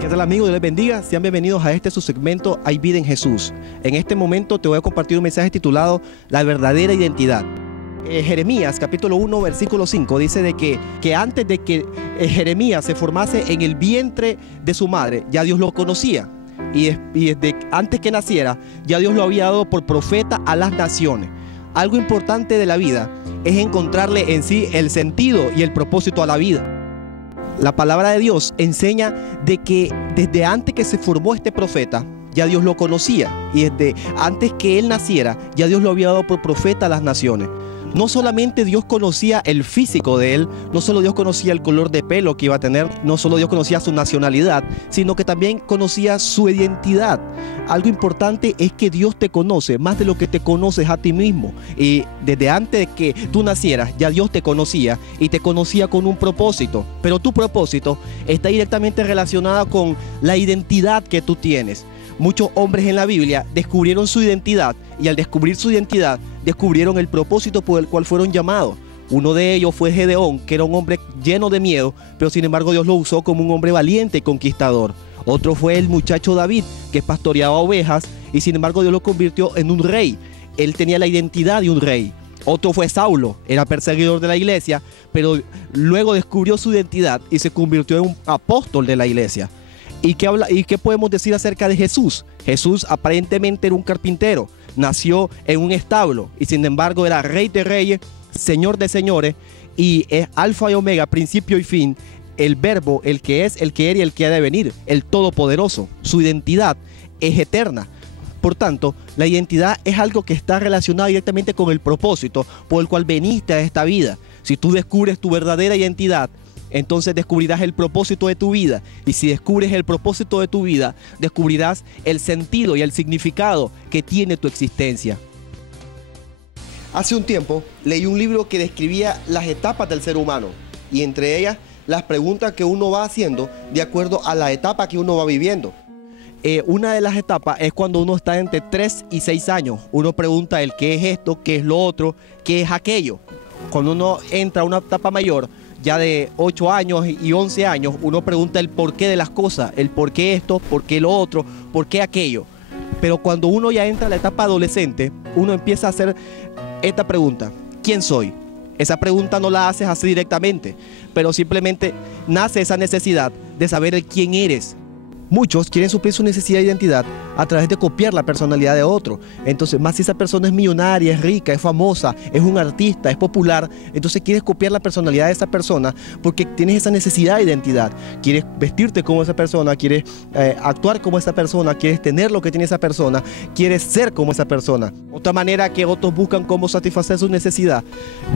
¿Qué tal, amigos? Dios les bendiga. Sean bienvenidos a su segmento Hay vida en Jesús. En este momento te voy a compartir un mensaje titulado La verdadera identidad. Jeremías capítulo 1 versículo 5 dice de que antes de que Jeremías se formase en el vientre de su madre, ya Dios lo conocía. Y desde antes que naciera, ya Dios lo había dado por profeta a las naciones. Algo importante de la vida es encontrarle en sí el sentido y el propósito a la vida. La palabra de Dios enseña de que desde antes que se formó este profeta, ya Dios lo conocía. Y desde antes que él naciera, ya Dios lo había dado por profeta a las naciones. No solamente Dios conocía el físico de él, no solo Dios conocía el color de pelo que iba a tener, no solo Dios conocía su nacionalidad, sino que también conocía su identidad. Algo importante es que Dios te conoce más de lo que te conoces a ti mismo. Y desde antes de que tú nacieras, ya Dios te conocía y te conocía con un propósito. Pero tu propósito está directamente relacionado con la identidad que tú tienes. Muchos hombres en la Biblia descubrieron su identidad y al descubrir su identidad descubrieron el propósito por el cual fueron llamados. Uno de ellos fue Gedeón, que era un hombre lleno de miedo, pero sin embargo Dios lo usó como un hombre valiente y conquistador. Otro fue el muchacho David, que pastoreaba ovejas y sin embargo Dios lo convirtió en un rey. Él tenía la identidad de un rey. Otro fue Saulo, era perseguidor de la iglesia, pero luego descubrió su identidad y se convirtió en un apóstol de la iglesia. ¿Y qué podemos decir acerca de Jesús? Jesús aparentemente era un carpintero, nació en un establo y sin embargo era rey de reyes, señor de señores y es alfa y omega, principio y fin, el verbo, el que es, el que era y el que ha de venir, el todopoderoso. Su identidad es eterna. Por tanto, la identidad es algo que está relacionado directamente con el propósito por el cual veniste a esta vida. Si tú descubres tu verdadera identidad, entonces descubrirás el propósito de tu vida. Y si descubres el propósito de tu vida, descubrirás el sentido y el significado que tiene tu existencia. Hace un tiempo leí un libro que describía las etapas del ser humano y entre ellas las preguntas que uno va haciendo de acuerdo a la etapa que uno va viviendo. Una de las etapas es cuando uno está entre 3 y 6 años. Uno pregunta el qué es esto, qué es lo otro, qué es aquello. Cuando uno entra a una etapa mayor, ya de 8 años y 11 años, uno pregunta el porqué de las cosas, el por qué esto, por qué lo otro, por qué aquello. Pero cuando uno ya entra a la etapa adolescente, uno empieza a hacer esta pregunta: ¿quién soy? Esa pregunta no la haces así directamente, pero simplemente nace esa necesidad de saber el quién eres. Muchos quieren suplir su necesidad de identidad a través de copiar la personalidad de otro. Entonces, más si esa persona es millonaria, es rica, es famosa, es un artista, es popular, entonces quieres copiar la personalidad de esa persona porque tienes esa necesidad de identidad. Quieres vestirte como esa persona, quieres actuar como esa persona, quieres tener lo que tiene esa persona, quieres ser como esa persona. Otra manera que otros buscan cómo satisfacer su necesidad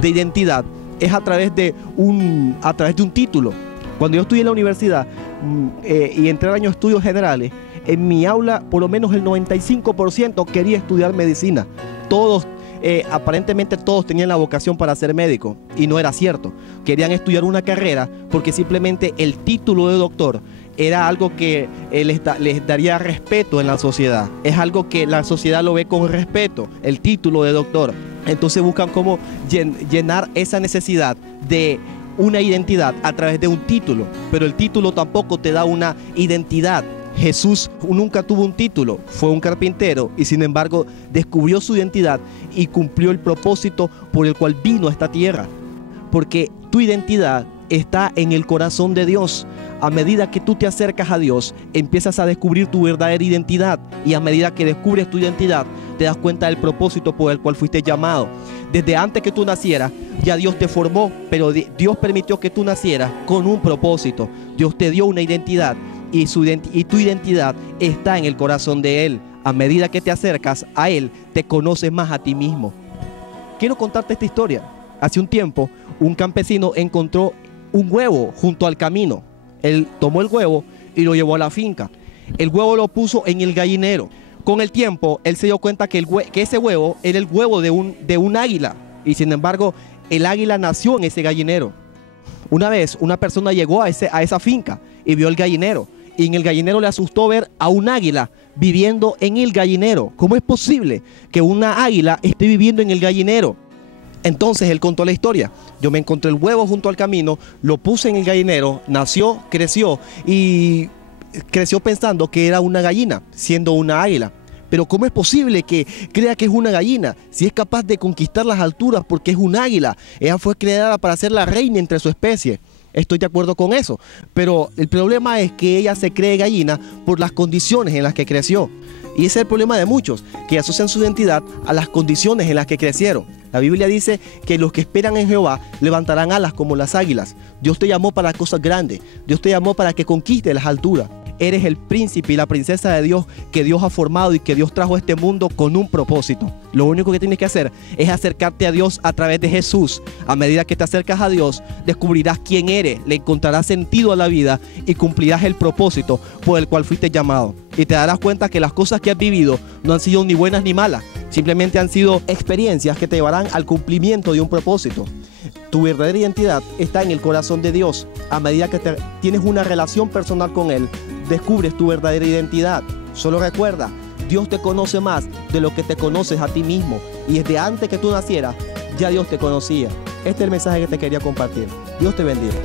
de identidad es a través de un título. Cuando yo estudié en la universidad y entré al año de estudios generales, en mi aula por lo menos el 95% quería estudiar medicina. Todos, aparentemente todos tenían la vocación para ser médico y no era cierto. Querían estudiar una carrera porque simplemente el título de doctor era algo que les daría respeto en la sociedad. Es algo que la sociedad lo ve con respeto, el título de doctor. Entonces buscan cómo llenar esa necesidad de una identidad a través de un título, pero el título tampoco te da una identidad. Jesús nunca tuvo un título, fue un carpintero y sin embargo descubrió su identidad y cumplió el propósito por el cual vino a esta tierra. Porque tu identidad está en el corazón de Dios. A medida que tú te acercas a Dios, empiezas a descubrir tu verdadera identidad y a medida que descubres tu identidad, te das cuenta del propósito por el cual fuiste llamado. Desde antes que tú nacieras, ya Dios te formó, pero Dios permitió que tú nacieras con un propósito. Dios te dio una identidad y tu identidad está en el corazón de Él. A medida que te acercas a Él, te conoces más a ti mismo. Quiero contarte esta historia. Hace un tiempo, un campesino encontró un huevo junto al camino. Él tomó el huevo y lo llevó a la finca. El huevo lo puso en el gallinero. Con el tiempo, él se dio cuenta que ese huevo era el huevo de un águila. Y sin embargo, el águila nació en ese gallinero. Una vez, una persona llegó a esa finca y vio el gallinero. Y en el gallinero le asustó ver a un águila viviendo en el gallinero. ¿Cómo es posible que una águila esté viviendo en el gallinero? Entonces él contó la historia. Yo me encontré el huevo junto al camino, lo puse en el gallinero, nació, creció y creció pensando que era una gallina, siendo una águila. Pero ¿cómo es posible que crea que es una gallina si es capaz de conquistar las alturas porque es un águila? Ella fue creada para ser la reina entre su especie. Estoy de acuerdo con eso, pero el problema es que ella se cree gallina por las condiciones en las que creció. Y ese es el problema de muchos, que asocian su identidad a las condiciones en las que crecieron. La Biblia dice que los que esperan en Jehová levantarán alas como las águilas. Dios te llamó para cosas grandes. Dios te llamó para que conquistes las alturas. Eres el príncipe y la princesa de Dios que Dios ha formado y que Dios trajo a este mundo con un propósito. Lo único que tienes que hacer es acercarte a Dios a través de Jesús. A medida que te acercas a Dios, descubrirás quién eres, le encontrarás sentido a la vida y cumplirás el propósito por el cual fuiste llamado. Y te darás cuenta que las cosas que has vivido no han sido ni buenas ni malas. Simplemente han sido experiencias que te llevarán al cumplimiento de un propósito. Tu verdadera identidad está en el corazón de Dios. A medida que tienes una relación personal con Él, descubres tu verdadera identidad. Solo recuerda, Dios te conoce más de lo que te conoces a ti mismo. Y desde antes que tú nacieras, ya Dios te conocía. Este es el mensaje que te quería compartir. Dios te bendiga.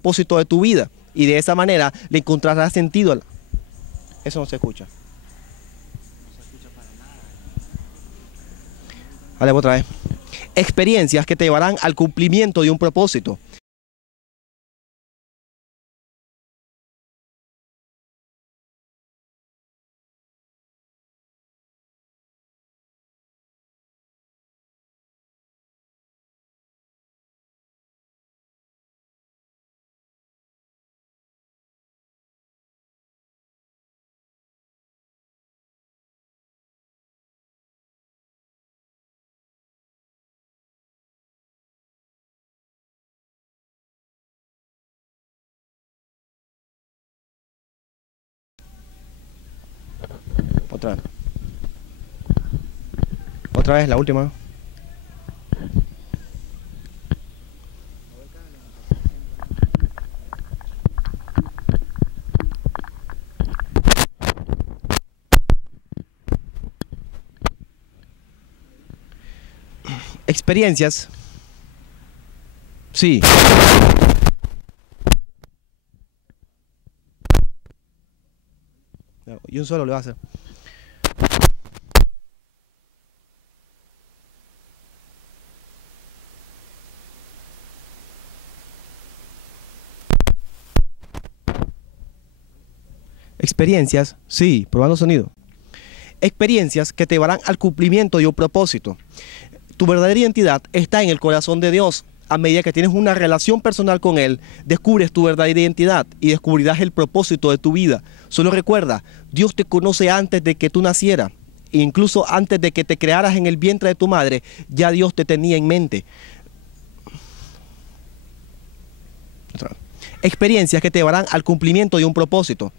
propósito de tu vida. Y de esa manera le encontrarás sentido. Eso no se escucha. Vale, otra vez. Experiencias que te llevarán al cumplimiento de un propósito. Otra vez. Otra vez, la última. Experiencias. Sí. Y un solo le va a hacer. Experiencias, sí, probando sonido. Experiencias que te llevarán al cumplimiento de un propósito. Tu verdadera identidad está en el corazón de Dios. A medida que tienes una relación personal con Él, descubres tu verdadera identidad y descubrirás el propósito de tu vida. Solo recuerda, Dios te conoce antes de que tú nacieras. E incluso antes de que te crearas en el vientre de tu madre, ya Dios te tenía en mente. Experiencias que te llevarán al cumplimiento de un propósito.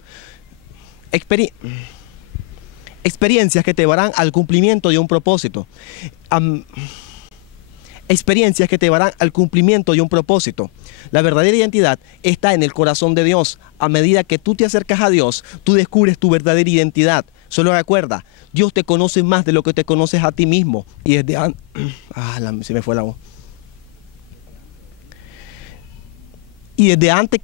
Experiencias que te llevarán al cumplimiento de un propósito. Experiencias que te llevarán al cumplimiento de un propósito. La verdadera identidad está en el corazón de Dios. A medida que tú te acercas a Dios, tú descubres tu verdadera identidad. Solo recuerda, Dios te conoce más de lo que te conoces a ti mismo. Y desde antes... se me fue la voz. Y desde antes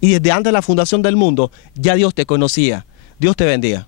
de la fundación del mundo, ya Dios te conocía. Dios te bendiga.